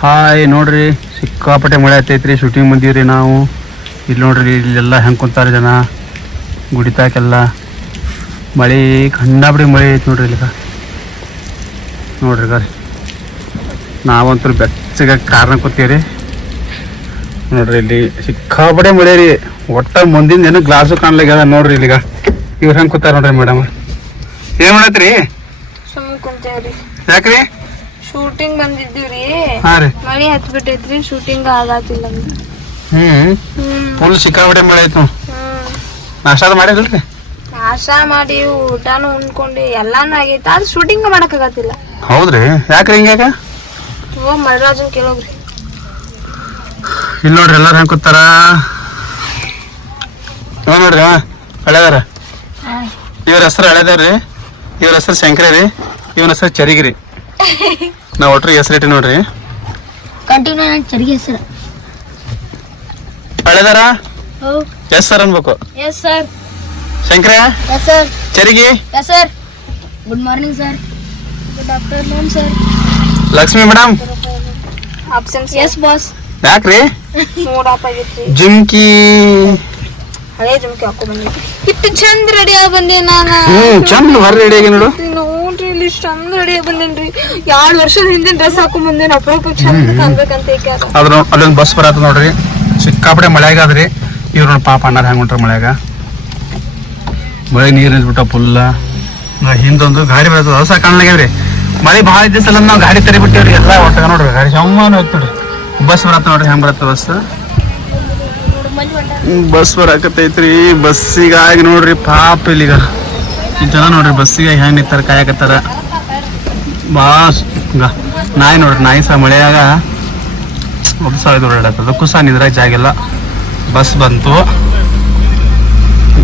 Hi ನೋಡ್ರಿ ಸಿಕ್ಕಾಪಟ್ಟೆ ಮಳೆ ಆತೈತ್ರಿ ಶೂಟಿಂಗ್ ಬಂದೀವ್ರಿ ನಾವು. ಇಲ್ಲಿ ನೋಡ್ರಿ ಇಲ್ಲೆಲ್ಲ ಹೆಂಗೆ ಕುಂತಾರ ಜನ ಗುಡಿತಾಕೆಲ್ಲ ಮಳೆ ಖಂಡಾಪಡಿ ಮಳೆ ಐತಿ ನೋಡ್ರಿ ಇಲ್ಲಿಗ. ನೋಡ್ರಿ ಗಾರಿ ನಾವಂತೂ ಬೆಚ್ಚಗೆ ಕಾರ್ನ ಕೂತೀವ್ರಿ. ನೋಡ್ರಿ ಇಲ್ಲಿ ಸಿಕ್ಕಾಪಟ್ಟೆ ಮಳೆ ರೀ. ಒಟ್ಟ ಮುಂದಿನ ಏನು ಗ್ಲಾಸು ಕಾಣ್ಲಾಗ್ಯದ ನೋಡ್ರಿ ಇಲ್ಲಿಗ. ಇವ್ರು ಹೆಂಗೆ ಕೂತಾರ ನೋಡ್ರಿ ಮೇಡಮ್ ಏನು ಮಾಡತ್ರಿ ಯಾಕ್ರಿ? ಶೂಟಿಂಗ್ ಬಂದಿದ್ದೀವ್ರಿ. ಹಾಂ ರೀ. ಮಳಿ ಹತ್ ಬಿಟ್ಟೈತ್ರಿ ಶೂಟಿಂಗ್ ಆಗತ್ತಿಲ್ಲ ಹ್ಞೂ ಹ್ಮ್. ಫುಲ್ ಸಿಕ್ಕಾಪಟ್ಟೆ ಮಳೆ ಐತು ನಾಷ್ಟಾದ ಮಾಡಿದಲ್ರಿ ನಾಷ್ಟಾ ಮಾಡಿ ಊಟಾನು ಉಣ್ಕೊಂಡು ಎಲ್ಲಾನು ಆಗೈತೆ. ಆದ್ರೆ ಶೂಟಿಂಗ್ ಮಾಡಕ್ ಆಗತ್ತಿಲ್ಲ ಹೌದ್ರಿ. ಯಾಕ್ರಿ ಹಿಂಗ್ಯಾಕ ಓ ಮರರಾಜನ್ ಕೇಳೋಗ್ರಿ. ಇಲ್ಲಿ ನೋಡ್ರಿ ಎಲ್ಲಾರು ಹೆಂಗ್ ಕೂತಾರ? ಇವ ನೋಡ್ರಿ ಹಳೆದಾರ? ಇವ್ರ ಹೆಸರು ಹಳೆದಾರ್ರಿ. ಇವ್ರ ಹೆಸರು ಶಂಕರ ರೀ. ಇವನ ಹೆಸರು ಚರಿಗಿರಿ. ನಾವ್ ಒಟ್ರಿ ಹೆಸರು ಇಟ್ಟಿ ನೋಡ್ರಿ ಕಂಟಿನ್ಯೂ ನನ್ನ ಚರಿಗೆ ಹೆಸರು. ಪಳೆದಾರ ಎಸ್ ಸರ್ ಅನ್ಬೇಕು. Yes sir Shankara? Yes sir ಚರಿಗಿ? Yes sir good morning sir good afternoon sir Lakshmi madam absence yes boss ಯಾಕ್ರಿ? ಜುಮ್ಕಿ. ಹಳೆ ಜುಮ್ಕಿ ಹಾಕೋ ಬಂದಿ ಇಟ್ಟು ಚಂದ ರೆಡಿ ಆಗಿ ಬಂದೆ ನಾನು. ಹ್ಮ್ ಚಂದ ಹೊರ ರೆಡಿ ಆಗಿ ನೋಡು. ಇಲ್ಲಿ ಇಷ್ಟ್ ಚಂದ ರೆಡಿ ಬಂದೇನ್ರಿ. ಎರಡ್ ವರ್ಷದ ಹಿಂದಿನ ಡ್ರೆಸ್ ಹಾಕೊಂಡ್ ಬಂದೇನ್ ಅಪರೂಪ ಚಂದ ಕಾಣ್ಬೇಕಂತ ಏಕೆ ಅದ್ರ ಅಲ್ಲೊಂದು ಬಸ್ ಬರತ್ತ ನೋಡ್ರಿ. ಸಿಕ್ಕಾಪಡೆ ಮಳೆಗಾದ್ರಿ. ಇವ್ರ ಪಾಪ ಅಣ್ಣಾರ ಹೆಂಗ್ ಹೊಂಟ್ರ ಮಳೆಗ. ಮಳೆ ನೀರು ನಿಂತ್ಬಿಟ್ಟ ಫುಲ್ಲ ಹಿಂದೊಂದು ಗಾಡಿ ಬರ್ತದ ಹೊಸ ಕಾಣ್ಲಾಗ್ಯಾವ್ರಿ ಮಳೆ ಭಾಳ ಇದ್ದ ಸಲ ನಾವು ಗಾಡಿ ತರಿ ಬಿಟ್ಟಿವ್ರಿ ಎಲ್ಲ ಒಟ್ಟಾಗ ನೋಡ್ರಿ. ಗಾಡಿ ಸಮಾನ ಹೋಯ್ತು ನೋಡ್ರಿ. ಬಸ್ ಬರತ್ತ ನೋಡ್ರಿ ಹೆಂಗ್ ಬರತ್ತ ಬಸ್ ಬಸ್ ಬರಾಕತ್ತೈತ್ರಿ. ಬಸ್ಸಿಗಾಗಿ ನೋಡ್ರಿ ಪಾಪ ಇಲ್ಲಿಗ. ಜನ ನೋಡ್ರಿ, ಬಸ್ಸಿಗೆ ಹೆಂಗ್ ನಿಂತಾರ, ಕಾಯಕತ್ತಾರ. ಬಾಸ್ ನಾಯಿ ನೋಡ್ರಿ, ನಾಯಿ ಸಹ ಮಳೆಯಾಗ ಒಬ್ಬ ಓಡಾಡತ್ತ ಅದಕ್ಕೂ ಸಹ ನಿದ್ರಾಗ ಜಾಗಿಲ್ಲ ಬಸ್ ಬಂತು.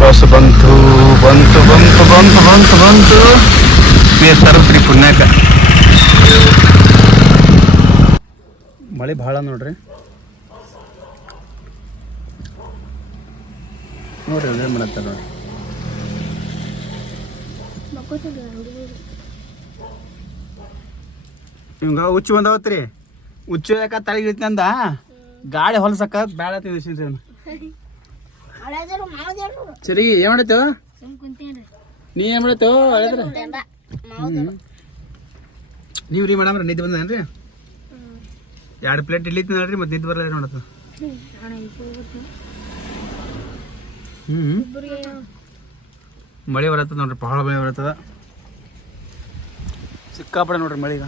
ಬಸ್ ಬಂತು ಬಂತು ಬಂತು ಬಂತು ಬಂತು ಬಂತು. ನೀರು ಪುಣ್ಯಕ ಮಳೆ ಭಾಳ ನೋಡ್ರಿ. ನೋಡ್ರಿ ಏನು ಮಾಡತ್ತಾರ ನೋಡ್ರಿ. ಇವಂಗ ಹುಚ್ಚು ಬಂದಾವತ್ರಿ. ಹುಚ್ಚು ಯಾಕ ತಲೆಗೆ ಗಾಡಿ ಗಾಳಿ ಹೊಲಸಕ್ಕ ಬೇಡ ತಿಂದ ಸರಿ. ಏನ್ ಮಾಡತ್ತೋ ನೀ ಏನ್ ಮಾಡತ್ತೋ ನೀವು ರೀ ಮೇಡಮ್ ನಿದ್ದೆ ಬಂದೇನ್ರಿ ಎರಡು ಪ್ಲೇಟ್ ಇಡ್ಲಿ ತಿನ್ನಲ್ರಿ ಮತ್ತೆ ನಿದ್ದೆ ಬರಲ್ಲ ನೋಡತ್ತ. ಹ್ಮ್. ಮಳೆ ಬರತ್ತದ ನೋಡ್ರಿ, ಬಹಳ ಮಳೆ ಬರತ್ತದ. ಸಿಕ್ಕಾಪಡೆ ನೋಡ್ರಿ ಮಳೆ ಈಗ.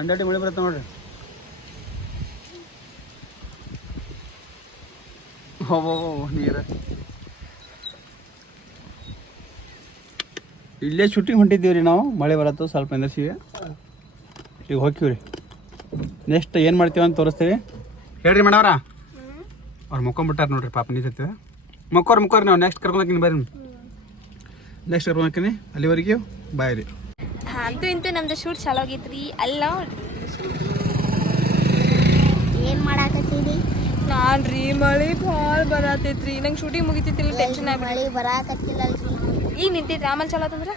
ಅಂಡಾಟಿ ಮಳೆ ಬರುತ್ತೆ ನೋಡ್ರಿ. ಹೋಗೋ ನೀರ. ಇಲ್ಲೇ ಶೂಟಿಂಗ್ ಹೊಂಟಿದ್ದೀವಿ ರೀ ನಾವು. ಮಳೆ ಬರತ್ತು ಸ್ವಲ್ಪ ಎಂದರ್ಸಿವೆ ಈಗ ಹೋಗ್ತೀವಿ ರೀ. ನೆಕ್ಸ್ಟ್ ಏನು ಮಾಡ್ತೀವಿ ಅಂತ ತೋರಿಸ್ತೀವಿ. ಹೇಳ್ರಿ ಮೇಡಮ್ರ ಅವ್ರು ಮುಕ್ಕೊಂಬಿಟ್ಟಾರ ನೋಡ್ರಿ ಪಾಪ ನಿಂತೈತೆ ಮುಕ್ಕೋರ್ ಮಕ್ಕೋರ್ ನಾವು ನೆಕ್ಸ್ಟ್ ಕರ್ಕೊಂಡೋಗ್ತೀನಿ ಬರ್ರಿ ನೆಕ್ಸ್ಟ್ ಕರ್ಕೊಂಡೋಗ್ತೀನಿ. ಅಲ್ಲಿವರೆಗೆ ಬಾಯ್ ರೀ. ಅಂತೂ ಇಂತೂ ನಮ್ದು ಶೂಟ್ ಚಾಲೂ ಆಗೈತ್ರಿ. ಅಲ್ಲ ಏನ್ ಮಾಡಾಕತ್ತೀರಿ? ನಾನ್ ರೀ ಮಳಿ ಭಾಳ ಬರತೈತ್ರಿ. ನಂಗೆ ಶೂಟಿಂಗ್ ಮುಗಿತೈತಿಲ್ಲ ಟೆನ್ಷನ್ ಆಗಿ ಮಳಿ ಬರಾಕತ್ತಿಲ್ಲ ಈಗ ನಿಂತೈತ್ರಿ ಆಮೇಲೆ ಚಲೋ ಆತಂದ್ರ?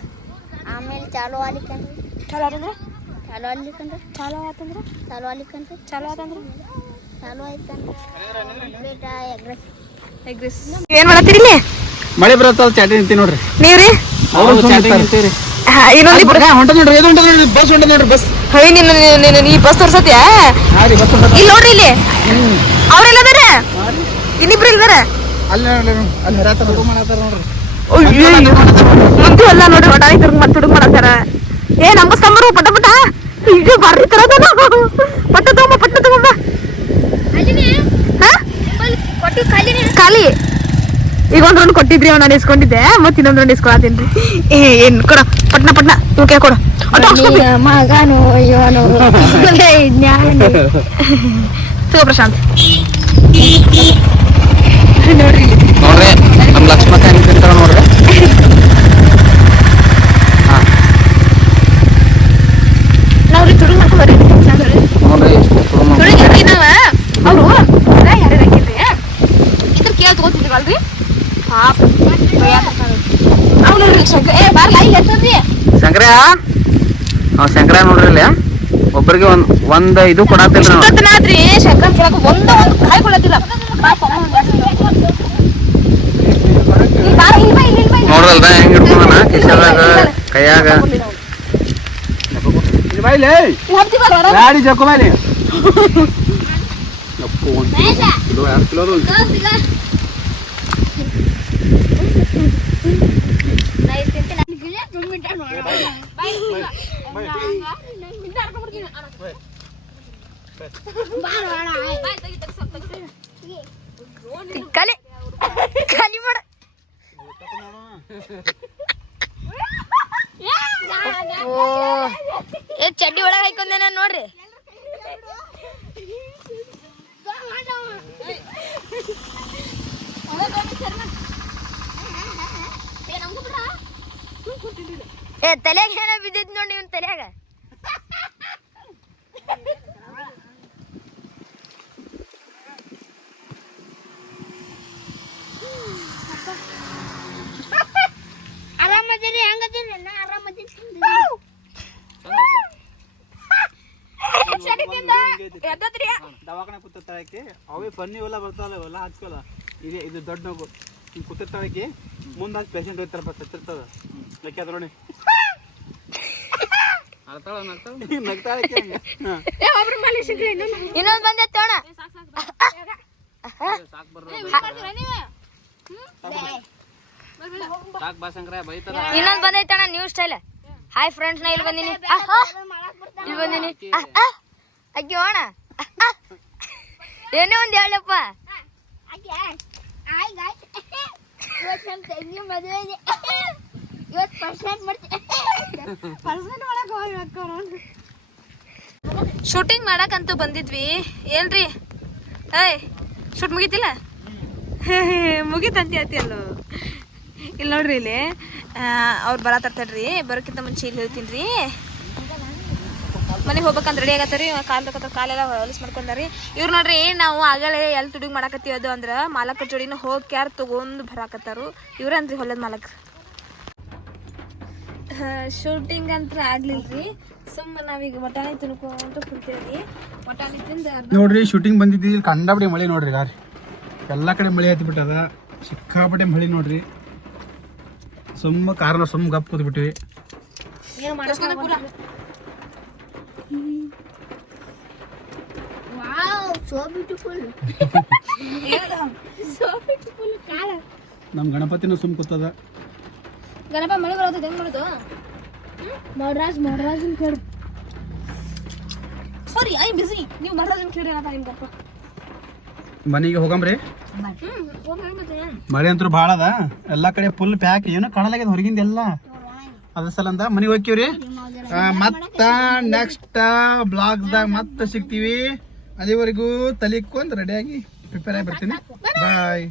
ಆಮೇಲೆ ಚಾಲು ಆಲಿಕಂದ್ರಿ ಚಲೋ ಆತಂದ್ರ? ಚಾಲು ಆಲಿಕ್ಕಂದ್ರೆ ಚಾಲೋ ಆತಂದ್ರ? ಚಾಲು ಆಲಿಕಂದ್ರ ಚಲೋ ಆತಂದ್ರೆ? ಚಾಲು ಆಯ್ತಂದ್ರ? ಬೇಟ ಎಗ್ರೆಸ್ ಏನ್ ಮಾಡತ್ತೀರಿ ಇಲ್ಲಿ? ಮಳೆ ಬರತ್ತ ಚಾಟಿ ನಿಂತೀನಿ ನೋಡ್ರಿ. ನೀವ್ರಿ? ಇನ್ನೊಂದು ಹೊಂಟ ನೋಡ್ರಿ ಏನು ಹೊಂಟ ನೋಡ್ರಿ ಬಸ್ ಹೊಂಟ ನೋಡ್ರಿ ಬಸ್. ಹೈ ನಿನ್ನ ನಿನ್ನ ನೀ ಬಸ್ ತೋರ್ಸತ್ಯಾ? ಇಲ್ಲಿ ನೋಡ್ರಿ ಇಲ್ಲಿ. ಅವ್ರೆಲ್ಲ ಅದಾರ ಇನ್ನಿಬ್ರು ಇಲ್ದಾರ ಅಲ್ಲಿ ನೋಡ್ರಿ ಅಲ್ಲಿ ಹರಾತಾರ ಹುಡುಗ ಮಾಡತ್ತಾರ ನೋಡ್ರಿ. ಮುಂದೆ ಎಲ್ಲ ನೋಡಿ ಹೊಡಾಯಿ ತಿರುಗ್ ಮತ್ತೆ ಹುಡುಗ ಮಾಡತ್ತಾರ. ಏ ನಂಬಸ್ಕೊಂಬರು ಪಟ ಪಟ. ಇದು ಬರ್ರಿ ತರದನ ಖಾಲಿ. ಈಗ ಒಂದ್ ರೌಂಡ್ ಕೊಟ್ಟಿದ್ರಿ ಅವ್ ನಾನು ಇಸ್ಕೊಂಡಿದ್ದೆ. ಮತ್ತೆ ಇನ್ನೊಂದ್ ರೌಂಡ್ ಇಸ್ಕೊಳತೀನಿ ಏ ಏನ್ ಕೊಡ. ಪಟ್ನ ಪಟ್ನ. ಇವಕ್ಕೆ ಕೊಡ. ಮಗನು ಇವನು ಜ್ಞಾನ. ತಗೋ ಪ್ರಶಾಂತ್. ನೋಡ್ರಿ. ನೋಡ್ರಿ ನಮ್ ಲಕ್ಷ್ಮಕ್ಕ ನೋಡ್ರಿ ನಾವ್ರಿ ತುಡುಗ್ ಮಾಡ್ಕೊ ಬರ್ರಿ ನೋಡ್ರಿ ಎಷ್ಟು ಕುರುಮ. ತುಡುಗ್ ಇರ್ರಿ ನಾವ ಅವ್ರು ಯಾರು ಹಾಕಿದ್ರಿ ಇದ್ರ ಕೇಳ್ ತಗೋತಿದ್ರಲ್ರಿ ಪಾಪ ಅವ್ನು ನೋಡ್ರಿ ಶಂಕರ್? ಅವ್ ಶಂಕರ ನೋಡ್ರಿ ಇಲ್ಲಿ. ಒಬ್ಬರಿಗೆ ಒಂದ್ ಒಂದ್ ಇದು ಕೊಡತ್ತಿಲ್ಲ ಶಂಕರ ಕೆಳಗ ಒಂದ ಒಂದು ಕಾಯಿ ಕೊಡತ್ತಿಲ್ಲ ನೋಡ್ದಲ್ದ? ಹೆಂಗ್ ಇಟ್ಕೊಂಡನ ಕಿಶದಾಗ ಕೈಯಾಗ? ಗಾಡಿ ಜಕ್ಕು ಮೇಲೆ ಕಿಲೋ ಎರಡು ಕಿಲೋ ಕಲಿ ಕಲಿ ಮಾಡ. ಏ ಚಡ್ಡಿ ಒಳಗೆ ಹಾಕೊಂಡೇನ ನೋಡ್ರಿ. ಏ ತಲೆಗೆ ಏನೋ ಬಿದ್ದಿದ್ ನೋಡಿ ಇವನ್ ತಲೆಯಾಗ? ಆರಾಮದಿರಿ ಹೆಂಗದಿರಿ? ನಾ ಆರಾಮದಿರಿ ದವಾಖಾನೆ ಕೂತಿರ್ತಾಳಕ್ಕೆ ಅವೇ ಬನ್ನಿ ಎಲ್ಲ ಬರ್ತಾವಲ್ಲ ಅವೆಲ್ಲ ಹಚ್ಕೊಲ್ಲ ಇದೆ ಇದು ದೊಡ್ಡ ನೋವು. ಹಿಂಗೆ ಕೂತಿರ್ತಾಳಕ್ಕೆ ಮುಂದೆ ಹಚ್ಚಿ ಪೇಷಂಟ್ ಹೋಗ್ತಾರಪ್ಪ ಸತ್ತಿರ್ತದ ಲೆಕ್ಕ ನೋಡಿ ಇನ್ನೊಂದ್ ಬಂದೆ ತೋಣ. ಇನ್ನೊಂದ್ ಬಂದೈತಣ ನ್ಯೂ ಸ್ಟೈಲ್ ಹಾಯ್ ಫ್ರೆಂಡ್ಸ್ ನಾ ಇಲ್ಲಿ ಬಂದಿನಿ. ಇಲ್ಲಿ ಬಂದಿನಿ. ಅಕ್ಕಿ ಹೋಣ ಏನೋ ಒಂದ್ ಹೇಳಪ್ಪ. ಇವತ್ತು ನಮ್ಮ ತಂಗಿ ಮದುವೆ ಇದೆ. ಇವತ್ತು ಪರ್ಸೆಂಟ್ ಮಾಡ್ತೀನಿ ಶೂಟಿಂಗ್ ಮಾಡಕ್ಕಂತೂ ಬಂದಿದ್ವಿ. ಏನ್ರಿ? ಏಯ್ ಶೂಟ್ ಮುಗೀತಿಲ್ಲ? ಮುಗೀತಂತಿ ಹೇಳ್ತಿ ಅಲ್ಲೋ. ಇಲ್ಲಿ ನೋಡ್ರಿ ಇಲ್ಲಿ. ಅವ್ರು ಬರತ್ತರ್ತಾಡ್ರಿ ಬರೋಕ್ಕಿಂತ ಮುಂಚೆ ಇಲ್ಲಿ ಹೇಳ್ತೀನಿ ರೀ. ಮನೆಗೆ ಹೋಗ್ಬೇಕಂತ ರೆಡಿ ಆಗತ್ತಾರಿ. ಕಾಲ್ ತಗೋತ ಕಾಲೆಲ್ಲ ಹೊಲಸ್ ಮಾಡ್ಕೊಂಡಾರಿ. ಇವ್ರು ನೋಡ್ರಿ, ನಾವು ಆಗಲೇ ಎಲ್ಲಿ ತುಡುಗ್ ಅದು ಅಂದ್ರೆ ಮಾಲಕ ಜೋಡಿನ ಹೋಗಿ ಕ್ಯಾರ್ ತಗೊಂಡು ಬರಾಕತ್ತಾರು. ಇವ್ರಂದ್ರಿ ಹೊಲದ ಮಾಲಕ್? ಶೂಟಿಂಗ್ ಅಂತ ಆಗ್ಲಿಲ್ರಿ. ಸುಮ್ಮ ನಾವೀಗ ಬಟಾಣಿ ತಿನ್ಕೊಂತ ಕುಂತೇವಿ ಬಟಾಣಿ ತಿಂದ ನೋಡ್ರಿ ಶೂಟಿಂಗ್ ಬಂದಿದ್ದಿ ಇಲ್ಲಿ ಕಂಡಾಪಟ್ಟೆ ಮಳೆ ನೋಡ್ರಿ ಗಾರಿ ಎಲ್ಲ ಕಡೆ ಮಳೆ ಹತ್ತಿ ಬಿಟ್ಟದ ಸಿಕ್ಕಾಪಟ್ಟೆ ಮಳೆ ನೋಡ್ರಿ. ಸುಮ್ಮ ಕಾರಣ ಸುಮ್ಮ ಗಪ್ ಕೂತ್ಬಿಟ್ಟಿವಿ ನಮ್ wow so beautiful so beautiful ಕಾಲ. ನಮ್ಮ ಗಣಪತಿನೂ ಸುಮ್ ಕೂತದ. ಗಣಪ ಮಳೆ ಬರೋದು ಹೆಂಗ್ ಮಾಡೋದು? ಮಡ್ರಾಜ್ ಮಡ್ರಾಜನ್ ಕೇಳು ಸಾರಿ ಐ ಬಿಸಿ ನೀವು ಮರದ ಕೇಳಿ ಏನಪ್ಪ ನಿಮ್ ಗಪ್ಪ ಮನೆಗೆ ಹೋಗಂಬ್ರಿ. ಮಳೆ ಅಂತೂ ಭಾಳ ಅದ. ಎಲ್ಲ ಕಡೆ ಫುಲ್ ಪ್ಯಾಕ್ ಏನು ಕಾಣಲಾಗ್ಯದ ಹೊರಗಿಂದ ಎಲ್ಲ? ಅದ ಸಲಂದ ಮನೆಗೆ ಹೋಗ್ತೀವ್ರಿ? ಮತ್ತ ನೆಕ್ಸ್ಟ್ ಬ್ಲಾಗ್ಸ್ದಾಗ ಮತ್ತೆ ಸಿಗ್ತೀವಿ. ಅಲ್ಲಿವರೆಗೂ ತಲಿಕೊಂದು ರೆಡಿಯಾಗಿ ಪ್ರಿಪೇರ್ ಆಗಿ ಬರ್ತೀನಿ. ಬಾಯ್